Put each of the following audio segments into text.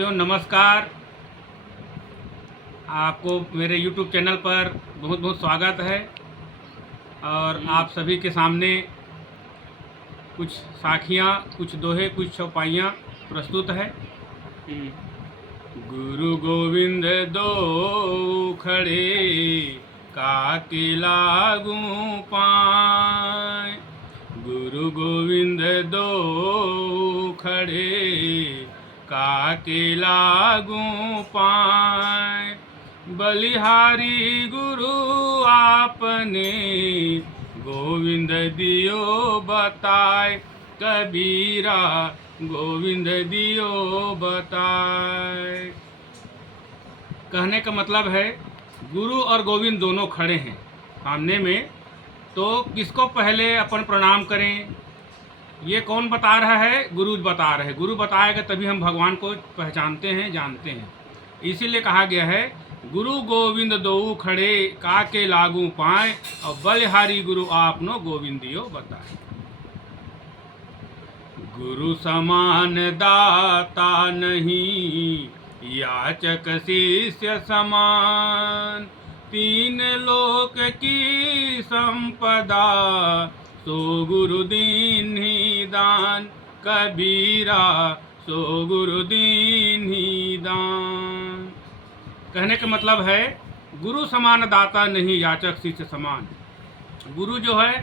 नमस्कार। आपको मेरे YouTube चैनल पर बहुत बहुत स्वागत है और आप सभी के सामने कुछ साखियाँ, कुछ दोहे, कुछ चौपाइयाँ प्रस्तुत है। गुरु गोविंद दो खड़े काके लागू पाए। गुरु गोविंद दो खड़े काके लागू पाए। बलिहारी गुरु आपने गोविंद दियो बताए। कबीरा गोविंद दियो बताए। कहने का मतलब है गुरु और गोविंद दोनों खड़े हैं सामने में, तो किसको पहले अपन प्रणाम करें? ये कौन बता रहा है? गुरु बता रहे हैं। गुरु बताएगा तभी हम भगवान को पहचानते हैं, जानते हैं। इसीलिए कहा गया है गुरु गोविंद दो खड़े काके लागू पाए और बलिहारी गुरु आपनो गोविंदियो बताए। गुरु समान दाता नहीं, याचक शिष्य समान। तीन लोक की संपदा, सो गुरु दीन्ही दान। कबीरा सो गुरु दीन्ही दान। कहने का मतलब है गुरु समान दाता नहीं, याचक शिष्य समान। गुरु जो है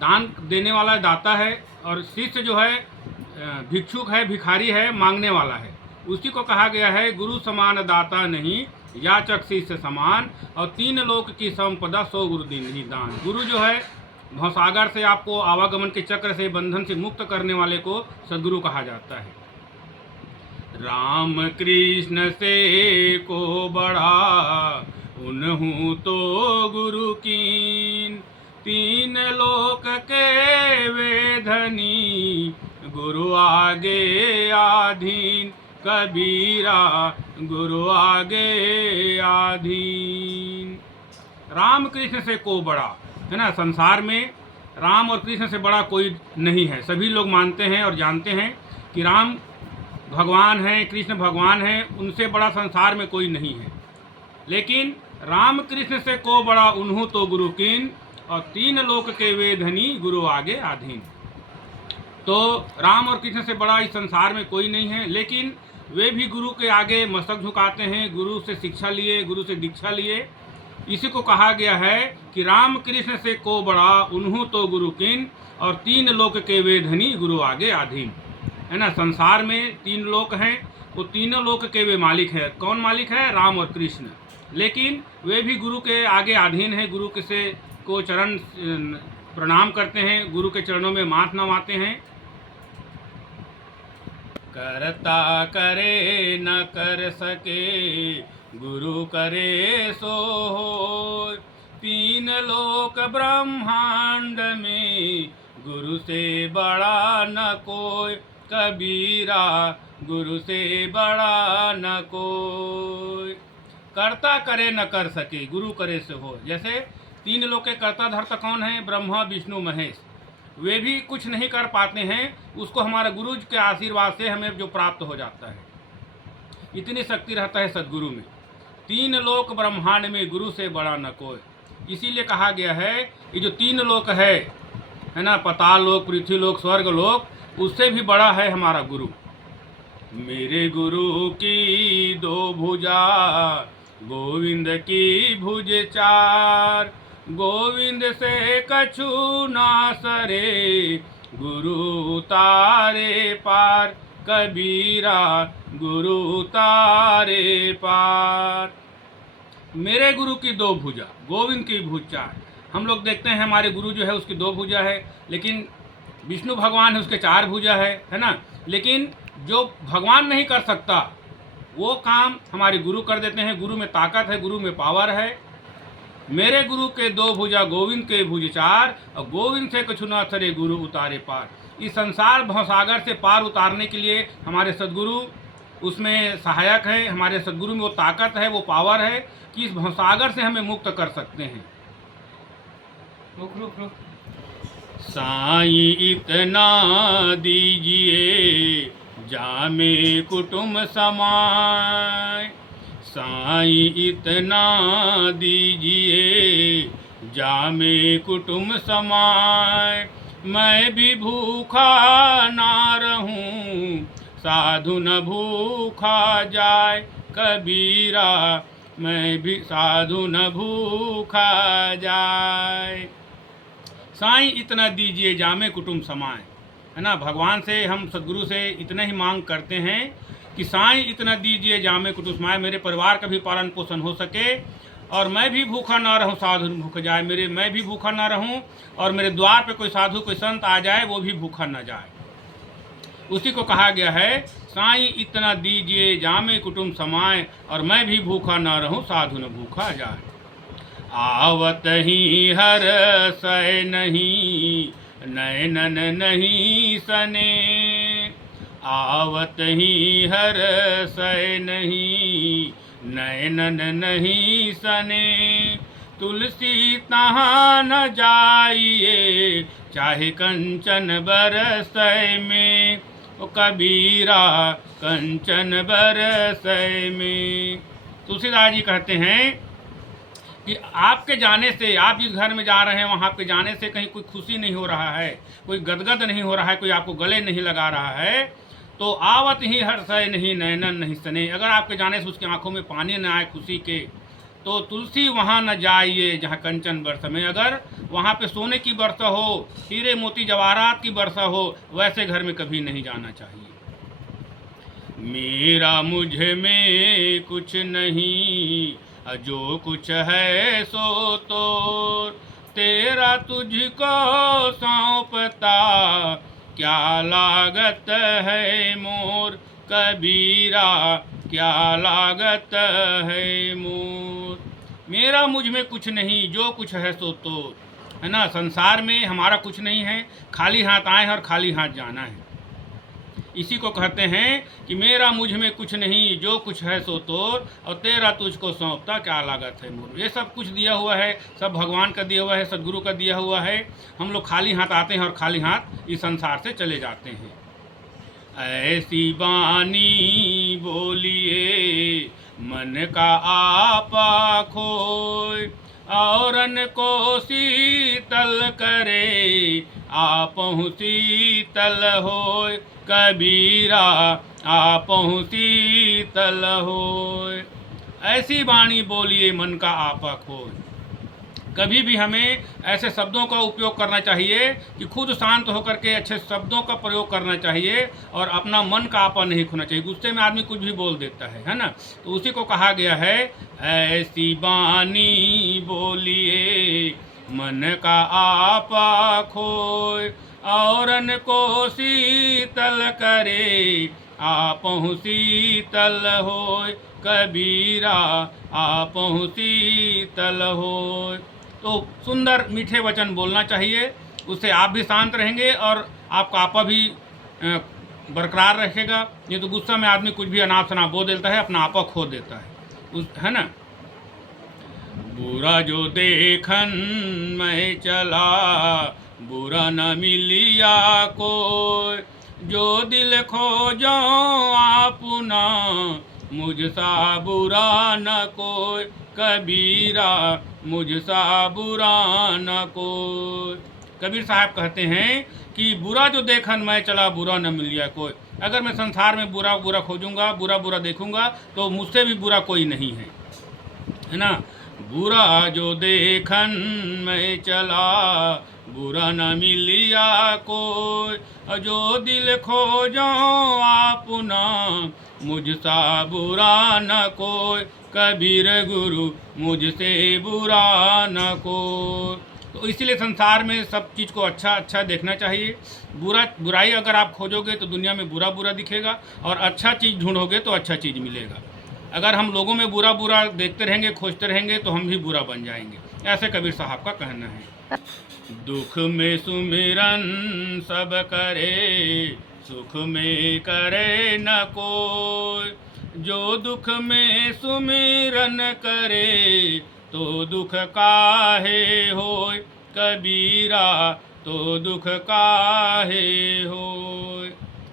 दान देने वाला दाता है और शिष्य जो है भिक्षुक है, भिखारी है, मांगने वाला है। उसी को कहा गया है गुरु समान दाता नहीं, याचक शिष्य समान। और तीन लोक की संपदा, सो गुरु दीन्ही दान। गुरु जो है भवसागर से आपको आवागमन के चक्र से, बंधन से मुक्त करने वाले को सद्गुरु कहा जाता है। राम कृष्ण से को बड़ा उन्हूं तो गुरु कीन। तीन लोक के वे धनी, गुरु आगे आधीन। कबीरा गुरु आगे आधीन। राम कृष्ण से को बड़ा है ना। संसार में राम और कृष्ण से बड़ा कोई नहीं है। सभी लोग मानते हैं और जानते हैं कि राम भगवान हैं, कृष्ण भगवान हैं, उनसे बड़ा संसार में कोई नहीं है। लेकिन राम कृष्ण से को बड़ा उन्हूं तो गुरु कीन, और तीन लोक के वे धनी, गुरु आगे आधीन। तो राम और कृष्ण से बड़ा इस संसार में कोई नहीं है, लेकिन वे भी गुरु के आगे मस्तक झुकाते हैं। गुरु से शिक्षा लिए, गुरु से दीक्षा लिए। इसी को कहा गया है कि राम कृष्ण से को बड़ा उन्हूं तो गुरु कीन, और तीन लोक के वे धनी, गुरु आगे आधीन। है ना। संसार में तीन लोक हैं, वो तीनों लोक के वे मालिक है। कौन मालिक है? राम और कृष्ण। लेकिन वे भी गुरु के आगे अधीन है। गुरु के से को चरण प्रणाम करते हैं, गुरु के चरणों में माथ नवाते हैं। करता करे न कर सके, गुरु करे सो होय। तीन लोक ब्रह्मांड में, गुरु से बड़ा न कोई। कबीरा गुरु से बड़ा न कोई। कर्ता करे न कर सके, गुरु करे से हो। जैसे तीन लोग के कर्ता धर्ता कौन है? ब्रह्मा विष्णु महेश। वे भी कुछ नहीं कर पाते हैं, उसको हमारे गुरु के आशीर्वाद से हमें जो प्राप्त हो जाता है। इतनी शक्ति रहता है सद्गुरु में। तीन लोक ब्रह्मांड में, गुरु से बड़ा न कोई। इसीलिए कहा गया है ये जो तीन लोक है ना, पाताल लोक, पृथ्वी लोक, स्वर्ग लोक, उससे भी बड़ा है हमारा गुरु। मेरे गुरु की दो भुजा, गोविंद की भुज चार। गोविंद से कछु ना सरे, गुरु उतारे पार। कबीरा गुरु उतारे पार। मेरे गुरु की दो भुजा, गोविंद की भुज चार। हम लोग देखते हैं हमारे गुरु जो है उसकी दो भुजा है, लेकिन विष्णु भगवान है उसके चार भुजा है ना। लेकिन जो भगवान नहीं कर सकता वो काम हमारे गुरु कर देते हैं। गुरु में ताकत है, गुरु में पावर है। मेरे गुरु के दो भुजा, गोविंद के भुज चार। और गोविंद से कछु न सरे, गुरु उतारे पार। इस संसार भवसागर से पार उतारने के लिए हमारे सद्गुरु उसमें सहायक है। हमारे सद्गुरु में वो ताकत है, वो पावर है कि इस भवसागर से हमें मुक्त कर सकते हैं। रुक रुक रुक। साईं इतना दीजिए, जामे कुटुम समाए। साईं इतना दीजिए जामे कुटुम समाए। मैं भी भूखा ना रहूं साधु न भूखा जाए। कबीरा मैं भी साधु न भूखा जाए। साईं इतना दीजिए जामे कुटुम समाए, है ना। भगवान से हम सदगुरु से इतना ही मांग करते हैं कि साईं इतना दीजिए जामे कुटुम समाए, मेरे परिवार का भी पालन पोषण हो सके और मैं भी भूखा ना रहूं साधु भूख जाए। मैं भी भूखा ना रहूं और मेरे द्वार पे कोई साधु कोई संत आ जाए वो भी भूखा ना जाए। उसी को कहा गया है साईं इतना दीजिए जामे कुटुम समाए और मैं भी भूखा ना रहूं साधु न भूखा जाए। आवत ही हर सह नहीं नैनन नहीं सने। आवत ही हर सह नहीं नैनन नहीं सने। तुलसी तहाँ न जाइए चाहे कंचन बरसै में। ओ कबीरा कंचन बरसै में। तुलसीदास जी कहते हैं कि आपके जाने से, आप जिस घर में जा रहे हैं वहाँ आपके जाने से कहीं कोई खुशी नहीं हो रहा है, कोई गदगद नहीं हो रहा है, कोई आपको गले नहीं लगा रहा है, तो आवत ही हर्षय नहीं नैनन नहीं सने। अगर आपके जाने से उसकी आंखों में पानी न आए खुशी के, तो तुलसी वहाँ न जाइए जहाँ कंचन बरस में। अगर वहाँ पे सोने की वर्षा हो, हीरे मोती जवाहरात की वर्षा हो, वैसे घर में कभी नहीं जाना चाहिए। मेरा मुझ में कुछ नहीं जो कुछ है सो तो तेरा तुझको सौंपता क्या लागत है मोर। कबीरा क्या लागत है मोर। मेरा मुझ में कुछ नहीं जो कुछ है सो तो, है ना। संसार में हमारा कुछ नहीं है, खाली हाथ आए हैं और खाली हाथ जाना है। इसी को कहते हैं कि मेरा मुझ में कुछ नहीं जो कुछ है सो तोर और तेरा तुझको सौंपता क्या लागत है मोर। ये सब कुछ दिया हुआ है, सब भगवान का दिया हुआ है, सदगुरु का दिया हुआ है। हम लोग खाली हाथ आते हैं और खाली हाथ इस संसार से चले जाते हैं। ऐसी बानी बोलिए मन का आपा खोए। औरन को शीतल करे आपहु शीतल होय। कबीरा आपहु शीतल होय। ऐसी वाणी बोलिए मन का आपा खोए। कभी भी हमें ऐसे शब्दों का उपयोग करना चाहिए कि खुद शांत होकर के अच्छे शब्दों का प्रयोग करना चाहिए और अपना मन का आपा नहीं खोना चाहिए। गुस्से में आदमी कुछ भी बोल देता है ना। तो उसी को कहा गया है ऐसी बानी बोलिए मन का आपा खोए। औरन को शीतल करे आपहु शीतल होय। कबीरा आपहु शीतल होय। तो सुंदर मीठे वचन बोलना चाहिए, उससे आप भी शांत रहेंगे और आपका आपा भी बरकरार रहेगा। ये तो गुस्सा में आदमी कुछ भी अनाप शनाप बोल देता है, अपना आपा खो देता है, है ना। बुरा जो देखन मैं चला बुरा न मिलिया कोई। जो दिल खोजो आपना मुझसा बुरा न कोई। कबीरा मुझसा बुरा न कोई। कबीर साहब कहते हैं कि बुरा जो देखन मैं चला बुरा न मिलिया कोई। अगर मैं संसार में बुरा बुरा खोजूंगा, बुरा बुरा देखूंगा, तो मुझसे भी बुरा कोई नहीं है ना। बुरा जो देखन मैं चला बुरा न मिलिया कोई। जो दिल खोजो आपना मुझसा बुरा न कोई। कबीर गुरु मुझसे बुरा न कोई। तो इसलिए संसार में सब चीज़ को अच्छा अच्छा देखना चाहिए। बुराई अगर आप खोजोगे तो दुनिया में बुरा बुरा दिखेगा और अच्छा चीज़ ढूंढोगे तो अच्छा चीज़ मिलेगा। अगर हम लोगों में बुरा बुरा देखते रहेंगे, खोजते रहेंगे, तो हम भी बुरा बन जाएंगे। ऐसे कबीर साहब का कहना है। दुख में सुमिरन सब करे सुख में करे न कोई। जो दुख में सुमिरन करे तो दुख काहे होय। कबीरा तो दुख काहे होय।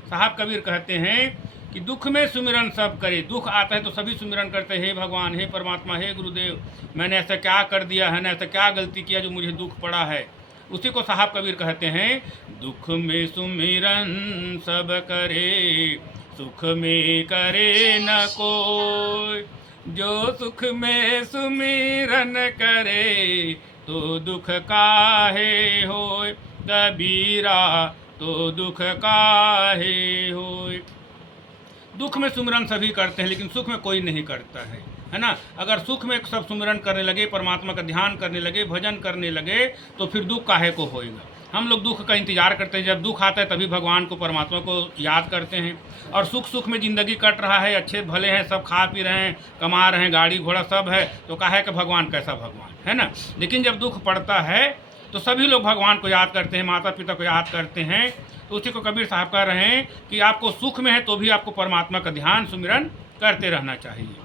साहब कबीर कहते हैं कि दुख में सुमिरन सब करे। दुख आता है तो सभी सुमिरन करते हैं, हे भगवान, हे परमात्मा, हे गुरुदेव, मैंने ऐसा क्या कर दिया है ना, ऐसा क्या गलती किया जो मुझे दुख पड़ा है। उसी को साहब कबीर कहते हैं, दुख में सुमिरन सब करे, सुख में करे न कोई। जो सुख में सुमिरन करे, तो दुख काहे होय। कबीरा तो दुख काहे होय। दुख में सुमिरन सभी करते हैं, लेकिन सुख में कोई नहीं करता है ना। अगर सुख में सब सुमिरन करने लगे, परमात्मा का ध्यान करने लगे, भजन करने लगे, तो फिर दुख काहे को होएगा। हम लोग दुख का इंतजार करते हैं, जब दुख आता है तभी भगवान को, परमात्मा को याद करते हैं। और सुख में ज़िंदगी कट रहा है, अच्छे भले हैं, सब खा पी रहे हैं, कमा रहे हैं, गाड़ी घोड़ा सब है, तो काहे कि भगवान कैसा भगवान है ना। लेकिन जब दुख पड़ता है तो सभी लोग भगवान को याद करते हैं, माता पिता को याद करते हैं। तो उसी को कबीर साहब कह रहे हैं कि आपको सुख में है तो भी आपको परमात्मा का ध्यान सुमिरन करते रहना चाहिए।